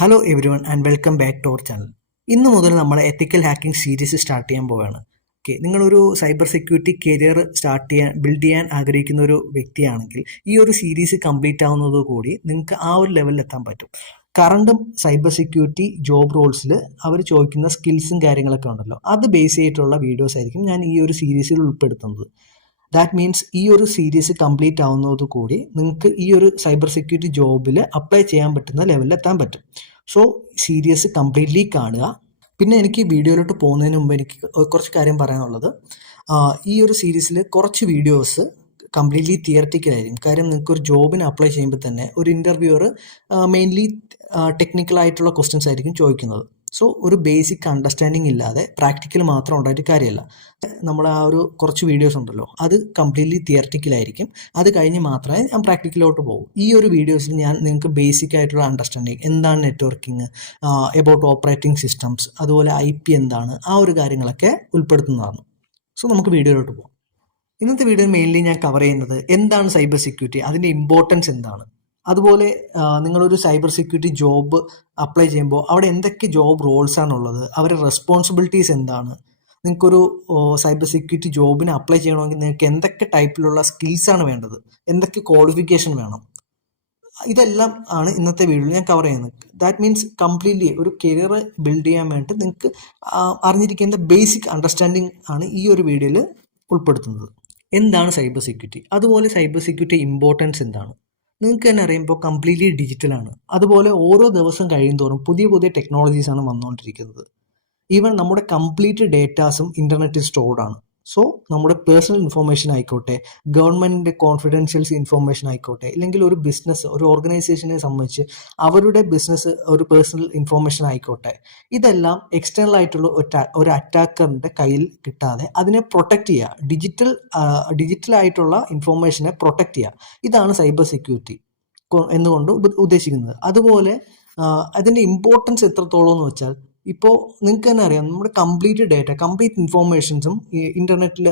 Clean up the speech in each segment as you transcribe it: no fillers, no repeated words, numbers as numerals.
Hello everyone and welcome back to our channel. ഇന്ന് മുതൽ നമ്മൾ എത്തിക്കൽ ഹാക്കിംഗ് സീരീസ് സ്റ്റാർട്ട് ചെയ്യാൻ പോവുകയാണ്. ഓക്കെ, നിങ്ങളൊരു സൈബർ സെക്യൂരിറ്റി കരിയർ ബിൽഡ് ചെയ്യാൻ ആഗ്രഹിക്കുന്ന ഒരു വ്യക്തിയാണെങ്കിൽ ഈ ഒരു സീരീസ് കംപ്ലീറ്റ് ആവുന്നതോടുകൂടി നിങ്ങൾക്ക് ആ ഒരു ലെവലിൽ എത്താൻ പറ്റും. കറണ്ടും സൈബർ സെക്യൂരിറ്റി ജോബ് റോൾസിൽ അവർ ചോദിക്കുന്ന സ്കിൽസും കാര്യങ്ങളൊക്കെ ഉണ്ടല്ലോ, അത് ബേസ് ചെയ്തിട്ടുള്ള വീഡിയോസ് ആയിരിക്കും ഞാൻ ഈ ഒരു സീരീസിൽ ഉൾപ്പെടുത്തുന്നത്. ദാറ്റ് മീൻസ് ഈ ഒരു സീരീസ് കംപ്ലീറ്റ് ആവുന്നതോടുകൂടി നിങ്ങൾക്ക് ഈ ഒരു സൈബർ സെക്യൂരിറ്റി ജോബിൽ അപ്ലൈ ചെയ്യാൻ പറ്റുന്ന ലെവലിൽ എത്താൻ പറ്റും. സോ സീരീസ് കംപ്ലീറ്റ്ലി കാണുക. പിന്നെ എനിക്ക് വീഡിയോയിലോട്ട് പോകുന്നതിന് മുമ്പ് എനിക്ക് കുറച്ച് കാര്യം പറയാനുള്ളത്, ഈ ഒരു സീരീസിൽ കുറച്ച് വീഡിയോസ് കംപ്ലീറ്റ്ലി തിയററ്റിക്കലായിരിക്കും. കാര്യം നിങ്ങൾക്ക് ഒരു ജോബിന് അപ്ലൈ ചെയ്യുമ്പോൾ തന്നെ ഒരു ഇൻ്റർവ്യൂവർ മെയിൻലി ടെക്നിക്കൽ ആയിട്ടുള്ള ക്വസ്റ്റ്യൻസ് ആയിരിക്കും ചോദിക്കുന്നത്. സോ ഒരു ബേസിക് അണ്ടർസ്റ്റാൻഡിങ് ഇല്ലാതെ പ്രാക്ടിക്കൽ മാത്രം ഉണ്ടായിട്ട് കാര്യമല്ല. നമ്മുടെ ആ ഒരു കുറച്ച് വീഡിയോസ് ഉണ്ടല്ലോ, അത് കംപ്ലീറ്റ്ലി തിയററ്റിക്കലായിരിക്കും. അത് കഴിഞ്ഞ് മാത്രമേ ഞാൻ പ്രാക്ടിക്കലോട്ട് പോകും. ഈ ഒരു വീഡിയോസിൽ ഞാൻ നിങ്ങൾക്ക് ബേസിക് ആയിട്ടുള്ള അണ്ടർസ്റ്റാൻഡിങ്, എന്താണ് നെറ്റ്വർക്കിംഗ്, എബൌട്ട് ഓപ്പറേറ്റിംഗ് സിസ്റ്റംസ്, അതുപോലെ IP എന്താണ്, ആ ഒരു കാര്യങ്ങളൊക്കെ ഉൾപ്പെടുത്തുന്നതാണ്. സോ നമുക്ക് വീഡിയോയിലോട്ട് പോകാം. ഇന്നത്തെ വീഡിയോ മെയിൻലി ഞാൻ കവർ ചെയ്യുന്നത് എന്താണ് സൈബർ സെക്യൂരിറ്റി, അതിൻ്റെ ഇമ്പോർട്ടൻസ് എന്താണ്, അതുപോലെ നിങ്ങളൊരു സൈബർ സെക്യൂരിറ്റി ജോബ് അപ്ലൈ ചെയ്യുമ്പോൾ അവിടെ എന്തൊക്കെ ജോബ് റോൾസ് ആണുള്ളത്, അവരുടെ റെസ്പോൺസിബിലിറ്റീസ് എന്താണ്, നിങ്ങൾക്കൊരു സൈബർ സെക്യൂരിറ്റി ജോബിന് അപ്ലൈ ചെയ്യണമെങ്കിൽ നിങ്ങൾക്ക് എന്തൊക്കെ ടൈപ്പിലുള്ള സ്കിൽസാണ് വേണ്ടത്, എന്തൊക്കെ ക്വാളിഫിക്കേഷൻ വേണം, ഇതെല്ലാം ആണ് ഇന്നത്തെ വീഡിയോയിൽ ഞാൻ കവർ ചെയ്യുന്നത്. ദാറ്റ് മീൻസ് കംപ്ലീറ്റ്ലി ഒരു കരിയർ ബിൽഡ് ചെയ്യാൻ വേണ്ടി നിങ്ങൾക്ക് അറിഞ്ഞിരിക്കേണ്ട ബേസിക് അണ്ടർസ്റ്റാൻഡിങ് ആണ് ഈ ഒരു വീഡിയോയിൽ ഉൾപ്പെടുത്തുന്നത്. എന്താണ് സൈബർ സെക്യൂരിറ്റി, അതുപോലെ സൈബർ സെക്യൂരിറ്റി ഇമ്പോർട്ടൻസ് എന്താണ്, നിങ്ങൾക്ക് തന്നെ അറിയുമ്പോൾ കംപ്ലീറ്റ്ലി ഡിജിറ്റലാണ്. അതുപോലെ ഓരോ ദിവസം കഴിയുന്തോറും പുതിയ പുതിയ ടെക്നോളജീസാണ് വന്നുകൊണ്ടിരിക്കുന്നത്. ഈവൻ നമ്മുടെ കംപ്ലീറ്റ് ഡേറ്റാസും ഇൻ്റർനെറ്റിൽ സ്റ്റോർഡ് ആണ്. സോ നമ്മുടെ പേഴ്സണൽ ഇൻഫോർമേഷൻ ആയിക്കോട്ടെ, ഗവൺമെൻറ്റിൻ്റെ കോൺഫിഡൻഷ്യൽസ് ഇൻഫോർമേഷൻ ആയിക്കോട്ടെ, ഇല്ലെങ്കിൽ ഒരു ബിസിനസ്, ഒരു ഓർഗനൈസേഷനെ സംബന്ധിച്ച് അവരുടെ ബിസിനസ് ഒരു പേഴ്സണൽ ഇൻഫോർമേഷൻ ആയിക്കോട്ടെ, ഇതെല്ലാം എക്സ്റ്റേണൽ ആയിട്ടുള്ള ഒരു അറ്റാക്കറിൻ്റെ കയ്യിൽ കിട്ടാതെ അതിനെ പ്രൊട്ടക്റ്റ് ചെയ്യുക, ഡിജിറ്റലായിട്ടുള്ള ഇൻഫോർമേഷനെ പ്രൊട്ടക്റ്റ് ചെയ്യുക. ഇതാണ് സൈബർ സെക്യൂരിറ്റി എന്നുകൊണ്ട് ഉദ്ദേശിക്കുന്നത്. അതുപോലെ അതിൻ്റെ ഇമ്പോർട്ടൻസ് എത്രത്തോളം എന്ന് വെച്ചാൽ, ഇപ്പോൾ നിങ്ങൾക്ക് തന്നെ അറിയാം, നമ്മുടെ കംപ്ലീറ്റ് ഡേറ്റ, കംപ്ലീറ്റ് ഇൻഫോർമേഷൻസും ഈ ഇൻ്റർനെറ്റിൽ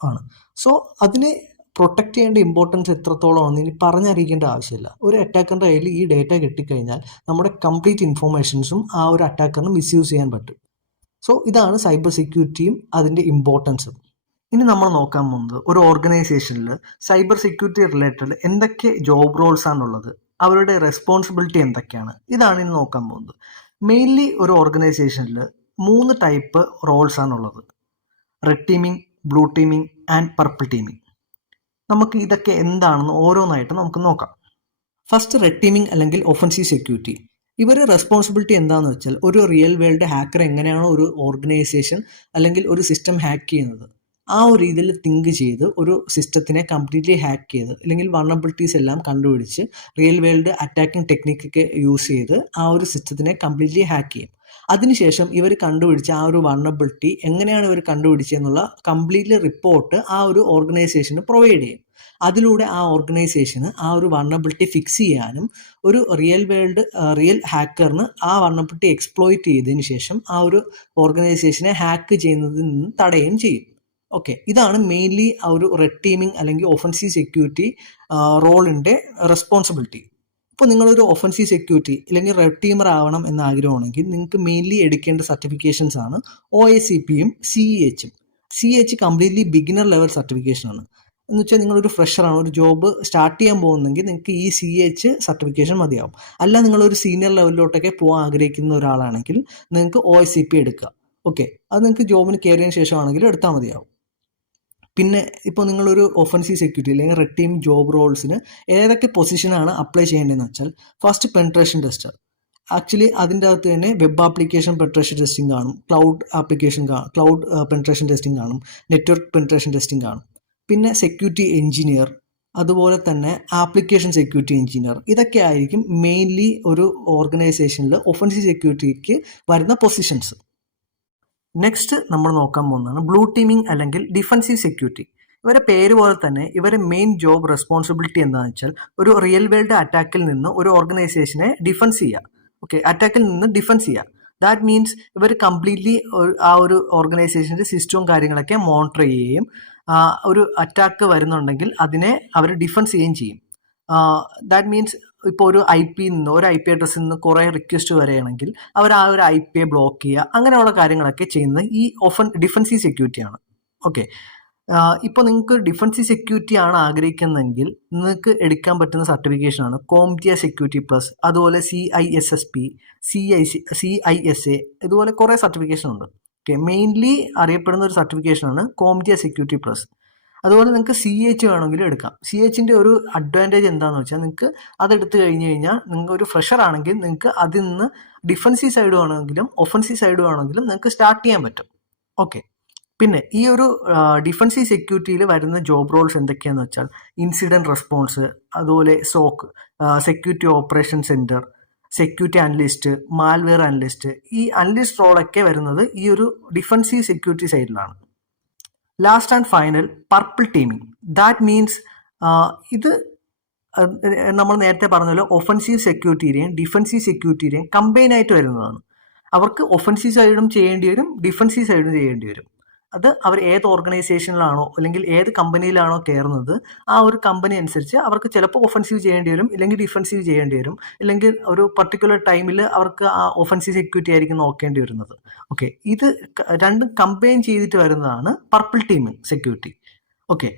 ആണ്. സോ അതിനെ പ്രൊട്ടക്റ്റ് ചെയ്യേണ്ട ഇമ്പോർട്ടൻസ് എത്രത്തോളമാണെന്ന് ഇനി പറഞ്ഞറിയിക്കേണ്ട ആവശ്യമില്ല. ഒരു അറ്റാക്കറിൻ്റെ കയ്യിൽ ഈ ഡേറ്റ കിട്ടിക്കഴിഞ്ഞാൽ നമ്മുടെ കംപ്ലീറ്റ് ഇൻഫോർമേഷൻസും ആ ഒരു അറ്റാക്കറിന് മിസ്യൂസ് ചെയ്യാൻ പറ്റും. സോ ഇതാണ് സൈബർ സെക്യൂരിറ്റിയും അതിൻ്റെ ഇമ്പോർട്ടൻസും. ഇനി നമ്മൾ നോക്കാൻ പോകുന്നത്, ഒരു ഓർഗനൈസേഷനിൽ സൈബർ സെക്യൂരിറ്റി റിലേറ്റഡ് എന്തൊക്കെ ജോബ് റോൾസ് ആണുള്ളത്, അവരുടെ റെസ്പോൺസിബിലിറ്റി എന്തൊക്കെയാണ്, ഇതാണ് ഇനി നോക്കാൻ പോകുന്നത്. മെയിൻലി ഒരു ഓർഗനൈസേഷനിൽ 3 ടൈപ്പ് റോൾസ് ആണുള്ളത്: red teaming, blue teaming and purple teaming. നമുക്ക് ഇതൊക്കെ എന്താണെന്ന് ഓരോന്നായിട്ട് നമുക്ക് നോക്കാം. ഫസ്റ്റ്, റെഡ് ടീമിംഗ് അല്ലെങ്കിൽ ഒഫൻസീവ് സെക്യൂരിറ്റി. ഇവരുടെ റെസ്പോൺസിബിലിറ്റി എന്താണെന്ന് വെച്ചാൽ, ഒരു റിയൽ വേൾഡ് ഹാക്കർ എങ്ങനെയാണോ ഒരു ഓർഗനൈസേഷൻ അല്ലെങ്കിൽ ഒരു സിസ്റ്റം ഹാക്ക് ചെയ്യുന്നത്, ആ ഒരു രീതിയിൽ തിങ്ക് ചെയ്ത് ഒരു സിസ്റ്റത്തിനെ കംപ്ലീറ്റ്ലി ഹാക്ക് ചെയ്ത്, അല്ലെങ്കിൽ വൾണറബിലിറ്റീസ് എല്ലാം കണ്ടുപിടിച്ച് റിയൽ വേൾഡ് അറ്റാക്കിംഗ് ടെക്നിക്കൊക്കെ യൂസ് ചെയ്ത് ആ ഒരു സിസ്റ്റത്തിനെ കംപ്ലീറ്റ്ലി ഹാക്ക് ചെയ്യും. അതിനുശേഷം ഇവർ കണ്ടുപിടിച്ച ആ ഒരു വൾണറബിലിറ്റി എങ്ങനെയാണ് ഇവർ കണ്ടുപിടിച്ചതെന്നുള്ള കംപ്ലീറ്റ്ലി റിപ്പോർട്ട് ആ ഒരു ഓർഗനൈസേഷന് പ്രൊവൈഡ് ചെയ്യും. അതിലൂടെ ആ ഓർഗനൈസേഷന് ആ ഒരു വൾണറബിലിറ്റി ഫിക്സ് ചെയ്യാനും ഒരു റിയൽ ഹാക്കറിന് ആ വൾണറബിലിറ്റി എക്സ്പ്ലോയിറ്റ് ചെയ്തതിന് ശേഷം ആ ഒരു ഓർഗനൈസേഷനെ ഹാക്ക് ചെയ്യുന്നതിൽ നിന്ന് തടയുകയും ചെയ്യും. ഓക്കെ, ഇതാണ് മെയിൻലി ആ ഒരു റെഡ് ടീമിംഗ് അല്ലെങ്കിൽ ഒഫൻസീവ് സെക്യൂരിറ്റി റോളിൻ്റെ റെസ്പോൺസിബിലിറ്റി. ഇപ്പോൾ നിങ്ങളൊരു ഒഫൻസീവ് സെക്യൂരിറ്റി അല്ലെങ്കിൽ റെഡ് ടീമർ ആവണം എന്ന ആഗ്രഹമാണെങ്കിൽ നിങ്ങൾക്ക് മെയിൻലി എടുക്കേണ്ട സർട്ടിഫിക്കേഷൻസ് ആണ് OSCPയും CEHഉം. CEH കംപ്ലീറ്റ്ലി ബിഗിനർ ലെവൽ സർട്ടിഫിക്കേഷനാണ്. എന്ന് വെച്ചാൽ നിങ്ങളൊരു ഫ്രഷറാണ്, ഒരു ജോബ് സ്റ്റാർട്ട് ചെയ്യാൻ പോകുന്നെങ്കിൽ നിങ്ങൾക്ക് ഈ CEH സർട്ടിഫിക്കേഷൻ മതിയാവും. അല്ല, നിങ്ങളൊരു സീനിയർ ലെവലിലോട്ടൊക്കെ പോകാൻ ആഗ്രഹിക്കുന്ന ഒരാളാണെങ്കിൽ നിങ്ങൾക്ക് OSCP എടുക്കുക. ഓക്കെ, അത് നിങ്ങൾക്ക് ജോബിന് കയറിയതിന് ശേഷമാണെങ്കിലും എടുത്താൽ മതിയാവും. പിന്നെ ഇപ്പോൾ നിങ്ങളൊരു ഒഫൻസീവ് സെക്യൂരിറ്റി അല്ലെങ്കിൽ റെഡ് ടീം ജോബ് റോൾസിന് ഏതൊക്കെ പൊസിഷനാണ് അപ്ലൈ ചെയ്യേണ്ടതെന്ന് വെച്ചാൽ, ഫസ്റ്റ് പെൻട്രേഷൻ ടെസ്റ്റർ. ആക്ച്വലി അതിൻ്റെ അകത്ത് തന്നെ വെബ് ആപ്ലിക്കേഷൻ പെൻട്രേഷൻ ടെസ്റ്റിംഗ് കാണും, ക്ലൗഡ് പെൻട്രേഷൻ ടെസ്റ്റിംഗ് കാണും, നെറ്റ്വർക്ക് പെൻട്രേഷൻ ടെസ്റ്റിംഗ് കാണും. പിന്നെ സെക്യൂരിറ്റി എഞ്ചിനീയർ, അതുപോലെ തന്നെ ആപ്ലിക്കേഷൻ സെക്യൂരിറ്റി എഞ്ചിനീയർ. ഇതൊക്കെ ആയിരിക്കും മെയിൻലി ഒരു ഓർഗനൈസേഷനിൽ ഒഫൻസീവ് സെക്യൂരിറ്റിക്ക് വരുന്ന പൊസിഷൻസ്. നെക്സ്റ്റ് നമ്മൾ നോക്കാൻ പോകുന്നതാണ് ബ്ലൂ ടീമിംഗ് അല്ലെങ്കിൽ ഡിഫൻസീവ് സെക്യൂരിറ്റി. ഇവരെ പേര് പോലെ തന്നെ ഇവരെ മെയിൻ ജോബ് റെസ്പോൺസിബിലിറ്റി എന്താണെന്ന് വെച്ചാൽ, ഒരു റിയൽ വേൾഡ് അറ്റാക്കിൽ നിന്ന് ഒരു ഓർഗനൈസേഷനെ ഡിഫൻസ് ചെയ്യുക. ഓക്കെ, അറ്റാക്കിൽ നിന്ന് ഡിഫൻസ് ചെയ്യുക. ദാറ്റ് മീൻസ് ഇവർ കംപ്ലീറ്റ്ലി ആ ഒരു ഓർഗനൈസേഷൻ്റെ സിസ്റ്റവും കാര്യങ്ങളൊക്കെ മോണിറ്റർ ചെയ്യുകയും ഒരു അറ്റാക്ക് വരുന്നുണ്ടെങ്കിൽ അതിനെ അവർ ഡിഫൻസ് ചെയ്യുകയും ചെയ്യും. ദാറ്റ് മീൻസ് ഇപ്പോൾ ഒരു ഐ പി അഡ്രസ്സിൽ നിന്ന് കുറേ റിക്വസ്റ്റ് വരികയാണെങ്കിൽ അവർ ആ ഒരു ഐ പിയെ ബ്ലോക്ക് ചെയ്യുക, അങ്ങനെയുള്ള കാര്യങ്ങളൊക്കെ ചെയ്യുന്നത് ഈ ഡിഫൻസീവ് സെക്യൂരിറ്റിയാണ്. ഓക്കെ, ഇപ്പോൾ നിങ്ങൾക്ക് ഡിഫൻസീവ് സെക്യൂരിറ്റി ആണ് ആഗ്രഹിക്കുന്നതെങ്കിൽ നിങ്ങൾക്ക് എടുക്കാൻ പറ്റുന്ന സർട്ടിഫിക്കേഷനാണ് കോംറ്റിയ സെക്യൂരിറ്റി പ്ലസ്, അതുപോലെ CISSP, CISA, ഇതുപോലെ കുറേ സർട്ടിഫിക്കേഷൻ ഉണ്ട്. ഓക്കെ, മെയിൻലി അറിയപ്പെടുന്ന ഒരു സർട്ടിഫിക്കേഷനാണ് കോംറ്റിയ സെക്യൂരിറ്റി പ്ലസ്. അതുപോലെ നിങ്ങൾക്ക് CH വേണമെങ്കിലും എടുക്കാം. CHൻ്റെ ഒരു അഡ്വാൻറ്റേജ് എന്താണെന്ന് വെച്ചാൽ നിങ്ങൾക്ക് അതെടുത്ത് കഴിഞ്ഞ് കഴിഞ്ഞാൽ നിങ്ങൾക്ക് ഒരു ഫ്രഷർ ആണെങ്കിൽ നിങ്ങൾക്ക് അതിൽ നിന്ന് ഡിഫൻസീവ് സൈഡ് വേണമെങ്കിലും ഒഫൻസീവ് സൈഡ് വേണമെങ്കിലും നിങ്ങൾക്ക് സ്റ്റാർട്ട് ചെയ്യാൻ പറ്റും. ഓക്കെ, പിന്നെ ഈ ഒരു ഡിഫൻസീവ് സെക്യൂരിറ്റിയിൽ വരുന്ന ജോബ് റോൾസ് എന്തൊക്കെയാണെന്ന് വെച്ചാൽ ഇൻസിഡൻറ്റ് റെസ്പോൺസ്, അതുപോലെ SOC, security operation centre, security analyst, malware analyst, ഈ അനലിസ്റ്റ് റോളൊക്കെ വരുന്നത് ഈ ഒരു ഡിഫൻസീവ് സെക്യൂരിറ്റി സൈഡിലാണ്. Last and final, purple teaming. That means ഇത് നമ്മൾ നേരത്തെ പറഞ്ഞല്ലോ, ഒഫൻസീവ് സെക്യൂരിറ്റിയുടെയും ഡിഫൻസീവ് സെക്യൂരിറ്റിയുടെയും കമ്പൈൻ ആയിട്ട് വരുന്നതാണ്. അവർക്ക് ഒഫൻസീവ് സൈഡും ചെയ്യേണ്ടി വരും, ഡിഫൻസീവ് സൈഡും ചെയ്യേണ്ടി വരും. അത് അവർ ഏത് ഓർഗനൈസേഷനിലാണോ അല്ലെങ്കിൽ ഏത് കമ്പനിയിലാണോ കയറുന്നത് ആ ഒരു കമ്പനി അനുസരിച്ച് അവർക്ക് ചിലപ്പോൾ ഒഫൻസീവ് ചെയ്യേണ്ടി വരും, ഇല്ലെങ്കിൽ ഡിഫൻസീവ് ചെയ്യേണ്ടി വരും, ഇല്ലെങ്കിൽ ഒരു പർട്ടിക്കുലർ ടൈമിൽ അവർക്ക് ആ ഒഫൻസീവ് സെക്യൂരിറ്റി ആയിരിക്കും നോക്കേണ്ടി വരുന്നത്. ഓക്കെ, ഇത് രണ്ടും കമ്പൈൻ ചെയ്തിട്ട് വരുന്നതാണ് പർപ്പിൾ ടീമിംഗ് സെക്യൂരിറ്റി. ഓക്കെ,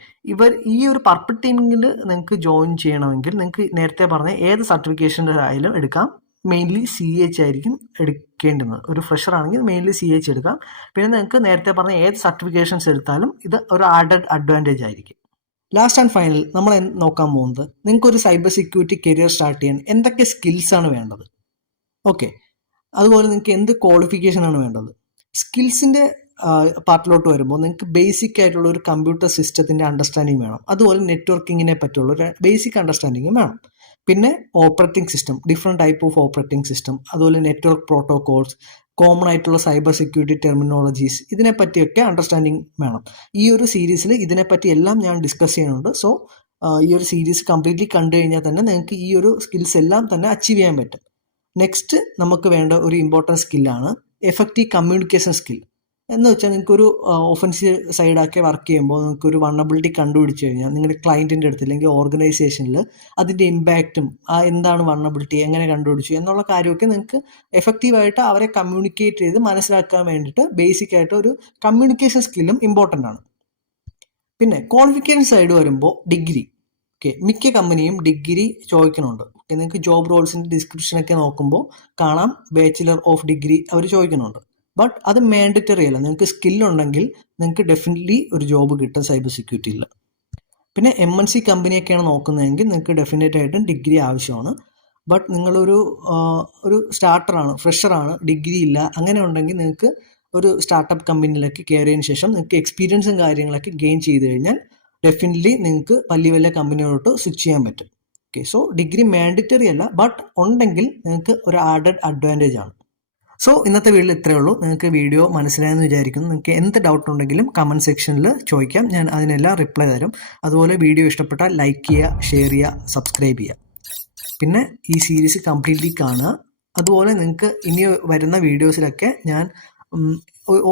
ഈ ഒരു പർപ്പിൾ ടീമിങ്ങിൽ നിങ്ങൾക്ക് ജോയിൻ ചെയ്യണമെങ്കിൽ നിങ്ങൾക്ക് നേരത്തെ പറഞ്ഞ ഏത് സർട്ടിഫിക്കേഷൻ്റെ ആയാലും എടുക്കാം. മെയിൻലി CH ആയിരിക്കും എടുക്കേണ്ടുന്നത്. ഒരു ഫ്രഷർ ആണെങ്കിൽ മെയിൻലി CH എടുക്കാം. പിന്നെ നിങ്ങൾക്ക് നേരത്തെ പറഞ്ഞ ഏത് സർട്ടിഫിക്കേഷൻസ് എടുത്താലും ഇത് ഒരു ആഡഡ് അഡ്വാൻറ്റേജ് ആയിരിക്കും. ലാസ്റ്റ് ആൻഡ് ഫൈനൽ നമ്മൾ നോക്കാൻ പോകുന്നത്, നിങ്ങൾക്ക് ഒരു സൈബർ സെക്യൂരിറ്റി കരിയർ സ്റ്റാർട്ട് ചെയ്യാൻ എന്തൊക്കെ സ്കിൽസാണ് വേണ്ടത്. ഓക്കെ, അതുപോലെ നിങ്ങൾക്ക് എന്ത് ക്വാളിഫിക്കേഷനാണ് വേണ്ടത്. സ്കിൽസിൻ്റെ പാർട്ടിലോട്ട് വരുമ്പോൾ നിങ്ങൾക്ക് ബേസിക് ആയിട്ടുള്ള ഒരു കമ്പ്യൂട്ടർ സിസ്റ്റത്തിൻ്റെ അണ്ടർസ്റ്റാൻഡിങ് വേണം. അതുപോലെ നെറ്റ്വർക്കിങ്ങിനെ പറ്റിയുള്ള ഒരു ബേസിക് അണ്ടർസ്റ്റാൻഡിങ്ങും വേണം. പിന്നെ operating system, different type of operating system, അതുപോലെ നെറ്റ്വർക്ക് പ്രോട്ടോകോൾസ്, കോമൺ ആയിട്ടുള്ള സൈബർ സെക്യൂരിറ്റി ടെർമിനോളജീസ്, ഇതിനെപ്പറ്റിയൊക്കെ അണ്ടർസ്റ്റാൻഡിങ് വേണം. ഈ ഒരു സീരീസിൽ ഇതിനെപ്പറ്റി എല്ലാം ഞാൻ ഡിസ്കസ് ചെയ്യുന്നുണ്ട്. സോ ഈ ഒരു സീരീസ് കംപ്ലീറ്റ്ലി കണ്ടു കഴിഞ്ഞാൽ തന്നെ നിങ്ങൾക്ക് ഈ ഒരു സ്കിൽസ് എല്ലാം തന്നെ അച്ചീവ് ചെയ്യാൻ പറ്റും. നെക്സ്റ്റ് നമുക്ക് വേണ്ട ഒരു ഇമ്പോർട്ടൻറ്റ് സ്കില്ലാണ് എഫക്റ്റീവ് കമ്മ്യൂണിക്കേഷൻ സ്കിൽ. എന്ന് വെച്ചാൽ നിങ്ങൾക്കൊരു ഒഫൻസീവ് സൈഡാക്കി വർക്ക് ചെയ്യുമ്പോൾ നിങ്ങൾക്കൊരു വൾണറബിലിറ്റി കണ്ടുപിടിച്ച് കഴിഞ്ഞാൽ നിങ്ങളുടെ ക്ലയൻറ്റിൻ്റെ അടുത്ത് അല്ലെങ്കിൽ ഓർഗനൈസേഷനിൽ അതിൻ്റെ ഇമ്പാക്റ്റും എന്താണ് വൾണറബിലിറ്റി, എങ്ങനെ കണ്ടുപിടിച്ചു എന്നുള്ള കാര്യമൊക്കെ നിങ്ങൾക്ക് എഫക്റ്റീവായിട്ട് അവരെ കമ്മ്യൂണിക്കേറ്റ് ചെയ്ത് മനസ്സിലാക്കാൻ വേണ്ടിയിട്ട് ബേസിക് ആയിട്ട് ഒരു കമ്മ്യൂണിക്കേഷൻ സ്കില്ലും ഇമ്പോർട്ടൻ്റ് ആണ്. പിന്നെ ക്വാളിഫിക്കേഷൻ സൈഡ് വരുമ്പോൾ ഡിഗ്രി. ഓക്കെ, മിക്ക കമ്പനിയും ഡിഗ്രി ചോദിക്കുന്നുണ്ട്. ഓക്കെ, നിങ്ങൾക്ക് ജോബ് റോൾസിൻ്റെ ഡിസ്ക്രിപ്ഷനൊക്കെ നോക്കുമ്പോൾ കാണാം ബാച്ചിലർ ഓഫ് ഡിഗ്രി അവർ ചോദിക്കുന്നുണ്ട്. ബട്ട് അത് മാൻഡറ്ററി അല്ല. നിങ്ങൾക്ക് സ്കില്ലുണ്ടെങ്കിൽ നിങ്ങൾക്ക് ഡെഫിനറ്റ്ലി ഒരു ജോബ് കിട്ടും സൈബർ സെക്യൂരിറ്റിയിൽ. പിന്നെ MNC കമ്പനിയൊക്കെയാണ് നോക്കുന്നതെങ്കിൽ നിങ്ങൾക്ക് ഡെഫിനറ്റ് ആയിട്ടും ഡിഗ്രി ആവശ്യമാണ്. ബട്ട് നിങ്ങളൊരു സ്റ്റാർട്ടറാണ്, ഫ്രഷറാണ്, ഡിഗ്രി ഇല്ല, അങ്ങനെ ഉണ്ടെങ്കിൽ നിങ്ങൾക്ക് ഒരു സ്റ്റാർട്ടപ്പ് കമ്പനിയിലേക്ക് കയറിയതിന് ശേഷം നിങ്ങൾക്ക് എക്സ്പീരിയൻസും കാര്യങ്ങളൊക്കെ ഗെയിൻ ചെയ്ത് കഴിഞ്ഞാൽ ഡെഫിനറ്റ്ലി നിങ്ങൾക്ക് വലിയ കമ്പനിയോട്ട് സ്വിച്ച് ചെയ്യാൻ പറ്റും. ഓക്കെ, സോ ഡിഗ്രി മാൻഡറ്ററി അല്ല, ബട്ട് ഉണ്ടെങ്കിൽ നിങ്ങൾക്ക് ഒരു ആഡഡ് അഡ്വാൻറ്റേജ് ആണ്. സോ ഇന്നത്തെ വീഡിയോയിൽ ഇത്രയേ ഉള്ളൂ. നിങ്ങൾക്ക് വീഡിയോ മനസ്സിലായെന്ന് വിചാരിക്കുന്നു. നിങ്ങൾക്ക് എന്ത് ഡൗട്ട് ഉണ്ടെങ്കിലും കമൻറ്റ് സെക്ഷനിൽ ചോദിക്കാം, ഞാൻ അതിനെല്ലാം റിപ്ലൈ തരും. അതുപോലെ വീഡിയോ ഇഷ്ടപ്പെട്ടാൽ ലൈക്ക് ചെയ്യുക, ഷെയർ ചെയ്യുക, സബ്സ്ക്രൈബ് ചെയ്യുക. പിന്നെ ഈ സീരീസ് കംപ്ലീറ്റ്ലി കാണുക. അതുപോലെ നിങ്ങൾക്ക് ഇനി വരുന്ന വീഡിയോസിലൊക്കെ ഞാൻ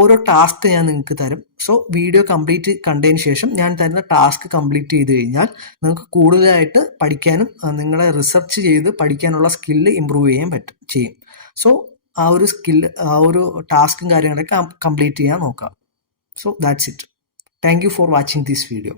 ഓരോ ടാസ്ക് ഞാൻ നിങ്ങൾക്ക് തരും. സോ വീഡിയോ കംപ്ലീറ്റ് കണ്ടതിന് ശേഷം ഞാൻ തരുന്ന ടാസ്ക് കംപ്ലീറ്റ് ചെയ്ത് കഴിഞ്ഞാൽ നിങ്ങൾക്ക് കൂടുതലായിട്ട് പഠിക്കാനും നിങ്ങളെ റിസർച്ച് ചെയ്ത് പഠിക്കാനുള്ള സ്കില്ല് ഇമ്പ്രൂവ് ചെയ്യാൻ ചെയ്യും. സോ ആ ഒരു ടാസ്കും കാര്യങ്ങളൊക്കെ കംപ്ലീറ്റ് ചെയ്യാൻ നോക്കാം. So that's it. Thank you for watching this video.